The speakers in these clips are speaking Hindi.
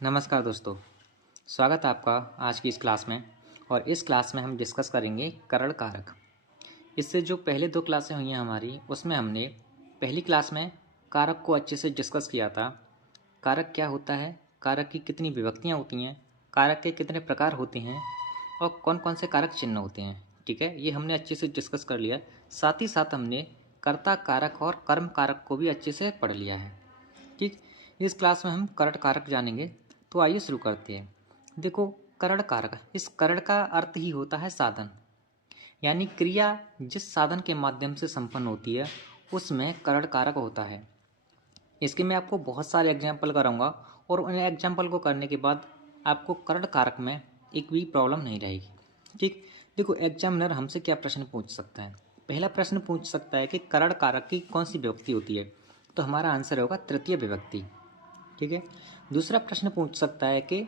नमस्कार दोस्तों, स्वागत है आपका आज की इस क्लास में। और इस क्लास में हम डिस्कस करेंगे करण कारक। इससे जो पहले दो क्लासें हुई हैं हमारी, उसमें हमने पहली क्लास में कारक को अच्छे से डिस्कस किया था। कारक क्या होता है, कारक की कितनी विभक्तियाँ होती हैं, कारक के कितने प्रकार होते हैं और कौन कौन से कारक चिन्ह होते हैं। ठीक है, ये हमने अच्छे से डिस्कस कर लिया। साथ ही साथ हमने कर्ता कारक और कर्म कारक को भी अच्छे से पढ़ लिया है। ठीक, इस क्लास में हम करण कारक जानेंगे। तो आइए शुरू करते हैं। देखो, करण कारक, इस करण का अर्थ ही होता है साधन, यानी क्रिया जिस साधन के माध्यम से संपन्न होती है उसमें करण कारक होता है। इसके मैं आपको बहुत सारे एग्जाम्पल कराऊंगा और उन एग्जाम्पल को करने के बाद आपको करण कारक में एक भी प्रॉब्लम नहीं रहेगी। ठीक, देखो एग्जामिनर हमसे क्या प्रश्न पूछ सकता है। पहला प्रश्न पूछ सकता है कि करण कारक की कौन सी विभक्ति होती है, तो हमारा आंसर होगा तृतीय विभक्ति। ठीक है, दूसरा प्रश्न पूछ सकता है कि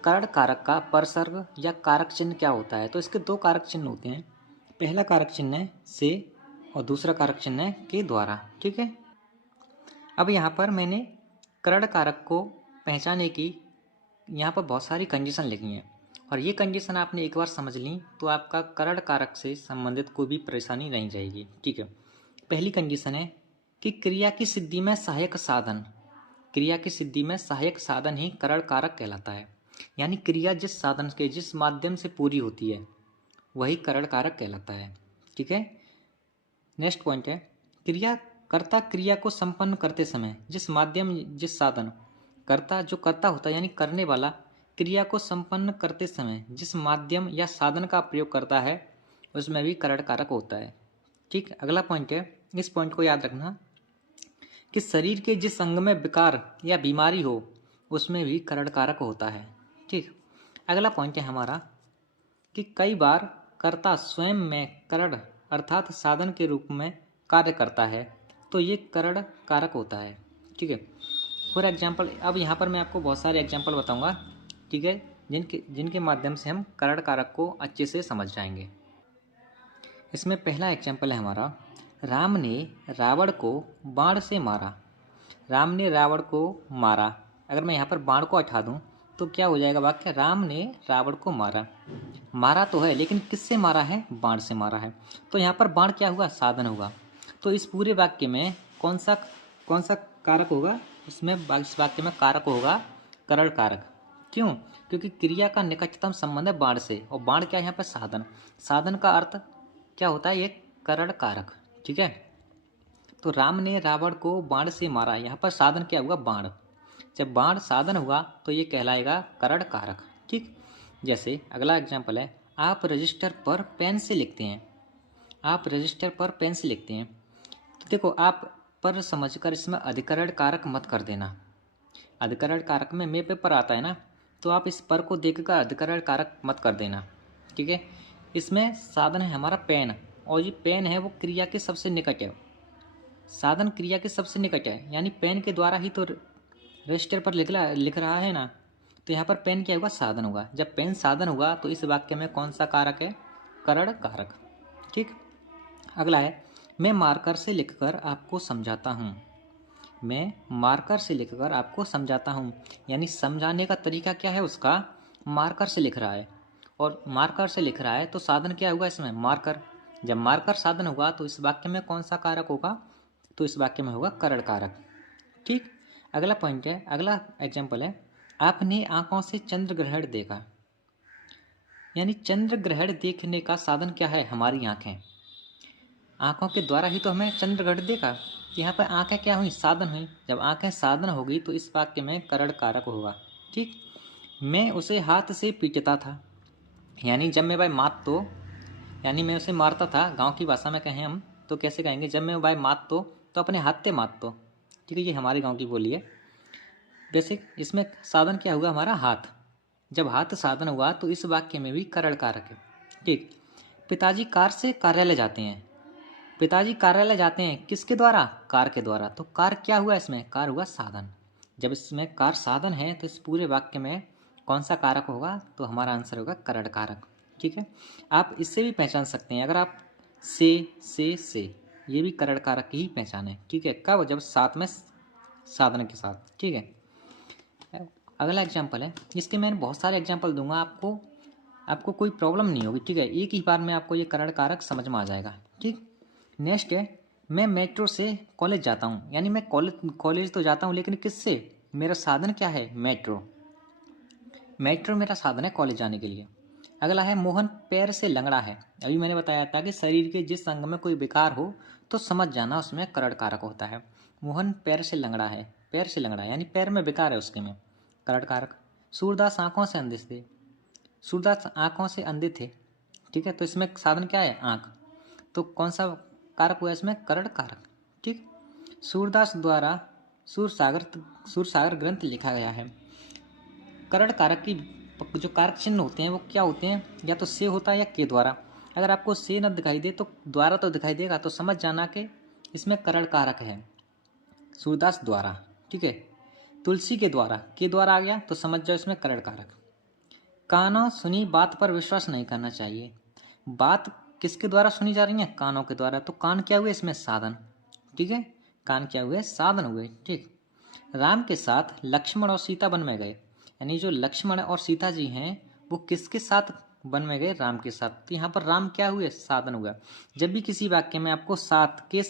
करण कारक का परसर्ग या कारक चिन्ह क्या होता है। तो इसके दो कारक चिन्ह होते हैं, पहला कारक चिन्ह है से और दूसरा कारक चिन्ह है के द्वारा। ठीक है, अब यहाँ पर मैंने करण कारक को पहचाने की यहाँ पर बहुत सारी कंडीशन लिखी हैं और ये कंडीशन आपने एक बार समझ ली तो आपका करण कारक से संबंधित कोई भी परेशानी नहीं जाएगी। ठीक है, पहली कंडीशन है कि क्रिया की सिद्धि में सहायक साधन, क्रिया की सिद्धि में सहायक साधन ही करण कारक कहलाता है। यानी क्रिया जिस साधन के जिस माध्यम से पूरी होती है वही करण कारक कहलाता है। ठीक है, नेक्स्ट पॉइंट है क्रिया कर्ता क्रिया को संपन्न करते समय जिस माध्यम जिस साधन, कर्ता जो कर्ता होता है यानी करने वाला, क्रिया को संपन्न करते समय जिस माध्यम या साधन का प्रयोग करता है उसमें भी करण कारक होता है। ठीक, अगला पॉइंट है, इस पॉइंट को याद रखना कि शरीर के जिस अंग में विकार या बीमारी हो उसमें भी करण कारक होता है। ठीक, अगला पॉइंट है हमारा कि कई बार कर्ता स्वयं में करण अर्थात साधन के रूप में कार्य करता है तो ये करण कारक होता है। ठीक है, फॉर एग्जाम्पल अब यहाँ पर मैं आपको बहुत सारे एग्जाम्पल बताऊंगा। ठीक है, जिनके जिनके माध्यम से हम करण कारक को अच्छे से समझ जाएंगे। इसमें पहला एग्जाम्पल है हमारा, राम ने रावण को बाण से मारा। राम ने रावण को मारा, अगर मैं यहाँ पर बाण को हटा दूँ तो क्या हो जाएगा वाक्य, राम ने रावण को मारा। मारा तो है लेकिन किससे मारा है, बाण से मारा है। तो यहाँ पर बाण क्या हुआ, साधन होगा। तो इस पूरे वाक्य में कौन सा कारक होगा, इसमें इस वाक्य में कारक होगा करण कारक। क्यों, क्योंकि क्रिया का निकटतम संबंध है बाण से और बाण क्या है यहाँ पर, साधन। साधन का अर्थ क्या होता है, ये करण कारक। ठीक है, तो राम ने रावण को बाण से मारा, यहाँ पर साधन क्या हुआ, बाण। जब बाण साधन हुआ तो ये कहलाएगा करण कारक। ठीक, जैसे अगला एग्जाम्पल है, आप रजिस्टर पर पेन से लिखते हैं। आप रजिस्टर पर पेन से लिखते हैं, तो देखो आप पर समझकर इसमें अधिकरण कारक मत कर देना। अधिकरण कारक में मे पे पर आता है ना, तो आप इस पर को देखकर अधिकरण कारक मत कर देना। ठीक है, इसमें साधन है हमारा पेन और ये पेन है वो क्रिया के सबसे निकट है, साधन क्रिया के सबसे निकट है, यानी पेन के द्वारा ही तो रजिस्टर पर लिख रहा है ना। तो यहाँ पर पेन क्या होगा, साधन होगा। जब पेन साधन होगा तो इस वाक्य में कौन सा कारक है, करण कारक। ठीक, अगला है, मैं मार्कर से लिखकर आपको समझाता हूँ। मैं मार्कर से लिखकर आपको समझाता हूँ, यानी समझाने का तरीका क्या है उसका, मार्कर से लिख रहा है और मार्कर से लिख रहा है तो साधन क्या होगा इसमें, मार्कर। जब मार्कर साधन होगा तो इस वाक्य में कौन सा कारक होगा, तो इस वाक्य में होगा करण कारक। ठीक, अगला पॉइंट है, अगला एग्जाम्पल है, आपने आंखों से चंद्र ग्रहण देखा। यानी चंद्र ग्रहण देखने का साधन क्या है, हमारी आंखें। आंखों के द्वारा ही तो हमें चंद्र ग्रहण देखा। यहाँ पर आंखें क्या हुई, साधन हुई। जब आंखें साधन होगी तो इस वाक्य में करण कारक होगा। ठीक, मैं उसे हाथ से पीटता था, यानी जब मैं भाई मात तो, यानी मैं उसे मारता था। गांव की भाषा में कहें हम तो कैसे कहेंगे, जब मैं भाई मात तो अपने हाथ से मात तो। ठीक है, ये हमारे गांव की बोली है। वैसे इसमें साधन क्या हुआ, हमारा हाथ। जब हाथ साधन हुआ तो इस वाक्य में भी करण कारक है। ठीक, पिताजी कार से कार्यालय जाते हैं। पिताजी कार्यालय जाते हैं किसके द्वारा, कार के द्वारा। तो कार क्या हुआ, इसमें कार हुआ साधन। जब इसमें कार साधन है तो इस पूरे वाक्य में कौन सा कारक होगा, तो हमारा आंसर होगा करण कारक। ठीक है, आप इससे भी पहचान सकते हैं, अगर आप से ये भी करण कारक की ही पहचान है। ठीक है, कब, जब साथ में साधन के साथ। ठीक है, अगला एग्जाम्पल है, इसके मैंने बहुत सारे एग्जाम्पल दूंगा, आपको कोई प्रॉब्लम नहीं होगी, ठीक है। एक ही बार में आपको ये करण कारक समझ में आ जाएगा, ठीक। नेक्स्ट है, मैं मेट्रो से कॉलेज जाता हूँ, यानी मैं कॉलेज तो जाता हूँ लेकिन किससे, मेरा साधन क्या है, मेट्रो। मेट्रो मेरा साधन है कॉलेज जाने के लिए। अगला है, मोहन पैर से लंगड़ा है। अभी मैंने बताया था कि शरीर के जिस अंग में कोई विकार हो तो समझ जाना उसमें करण कारक होता है। मोहन पैर से लंगड़ा है, पैर से लंगड़ा यानी पैर में विकार है उसके में, करण कारक। सूरदास आंखों से अंधे थे, सूरदास आंखों से अंधे थे, ठीक है। तो इसमें साधन क्या है, आंख। तो कौन सा कारक हुआ इसमें, करण कारक, ठीक। सूरदास द्वारा सूरसागर ग्रंथ लिखा गया है। करण कारक की जो कारक चिन्ह होते हैं वो क्या होते हैं, या तो से होता है या के द्वारा। अगर आपको से न दिखाई दे तो द्वारा तो दिखाई देगा, तो समझ जाना कि इसमें करण कारक है। सूरदास द्वारा, ठीक है। तुलसी के द्वारा, के द्वारा आ गया तो समझ जाओ इसमें करण कारक। कानों सुनी बात पर विश्वास नहीं करना चाहिए। बात किसके द्वारा सुनी जा रही है, कानों के द्वारा, तो कान क्या हुए इसमें, साधन, ठीक है। कान क्या हुए, साधन हुए, ठीक। राम के साथ लक्ष्मण और सीता वन में गए, यानी जो लक्ष्मण और सीता जी हैं वो किसके साथ वन में गए, राम के साथ। तो यहाँ पर राम क्या हुए, साधन हुआ। जब भी किसी वाक्य में आपको साथ के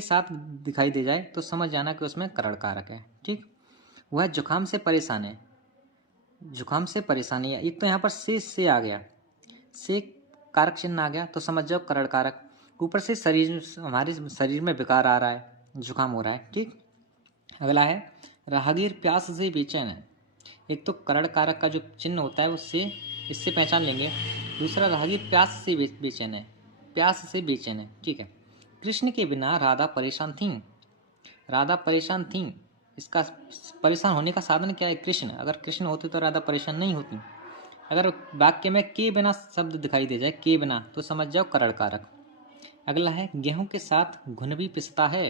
साथ दिखाई दे जाए तो समझ जाना कि उसमें करण कारक है, ठीक। वह जुकाम से परेशान है, जुकाम से परेशानी है, एक तो यहाँ पर से आ गया, से कारक चिन्ह आ गया तो समझ जाओ करण कारक। ऊपर से हमारे शरीर में विकार आ रहा है, जुकाम हो रहा है, ठीक। अगला है, राहगीर प्यास से बेचैन है। एक तो करण कारक का जो चिन्ह होता है वो से, इससे पहचान लेंगे। दूसरा, राहगीर प्यास से बेचैन है, प्यास से बेचैन है, ठीक है। कृष्ण के बिना राधा परेशान थीं, राधा परेशान थीं, इसका परेशान होने का साधन क्या है, कृष्ण। अगर कृष्ण होते तो राधा परेशान नहीं होती। अगर वाक्य में के बिना शब्द दिखाई दे जाए, के बिना, तो समझ जाओ करण कारक। अगला है, गेहूं के साथ घुन भी पिसता है।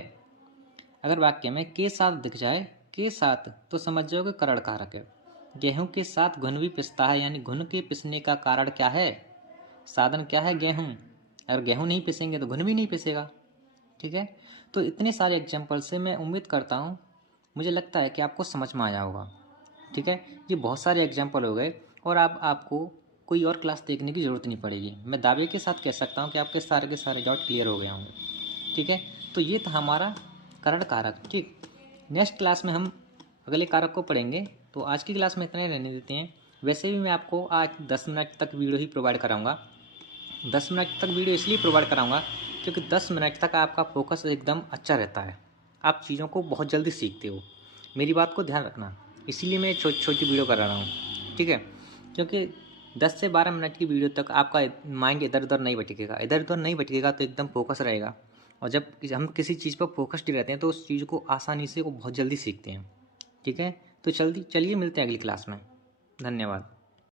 अगर वाक्य में के साथ दिख जाए, के साथ, तो समझ जाओ कि करण कारक है। गेहूं के साथ घुन भी पिसता है, यानी घुन के पिसने का कारण क्या है, साधन क्या है, गेहूं। अगर गेहूं नहीं पिसेंगे तो घुन भी नहीं पिसेगा, ठीक है। तो इतने सारे एग्जाम्पल से मैं उम्मीद करता हूँ, मुझे लगता है कि आपको समझ में आया होगा, ठीक है। ये बहुत सारे एग्जाम्पल हो गए और आपको कोई और क्लास देखने की ज़रूरत नहीं पड़ेगी। मैं दावे के साथ कह सकता हूँ कि आपके सारे के सारे डाउट क्लियर हो गए होंगे, ठीक है। तो ये था हमारा करण कारक, ठीक। नेक्स्ट क्लास में हम अगले कारक को पढ़ेंगे। तो आज की क्लास में इतना ही रहने देते हैं। वैसे भी मैं आपको आज 10 मिनट तक वीडियो ही प्रोवाइड कराऊंगा। 10 मिनट तक वीडियो इसलिए प्रोवाइड कराऊंगा क्योंकि 10 मिनट तक आपका फोकस एकदम अच्छा रहता है, आप चीज़ों को बहुत जल्दी सीखते हो। मेरी बात को ध्यान रखना, इसीलिए मैं छोटी छोटी वीडियो करा रहा हूँ, ठीक है। क्योंकि 10 से 12 मिनट की वीडियो तक आपका माइंड इधर उधर नहीं भटकेगा, इधर उधर नहीं भटकेगा तो एकदम फोकस रहेगा। और जब हम किसी चीज़ पर फोकस्ड रहते हैं तो उस चीज़ को आसानी से, वो बहुत जल्दी सीखते हैं, ठीक है। तो चलिए मिलते हैं अगली क्लास में। धन्यवाद।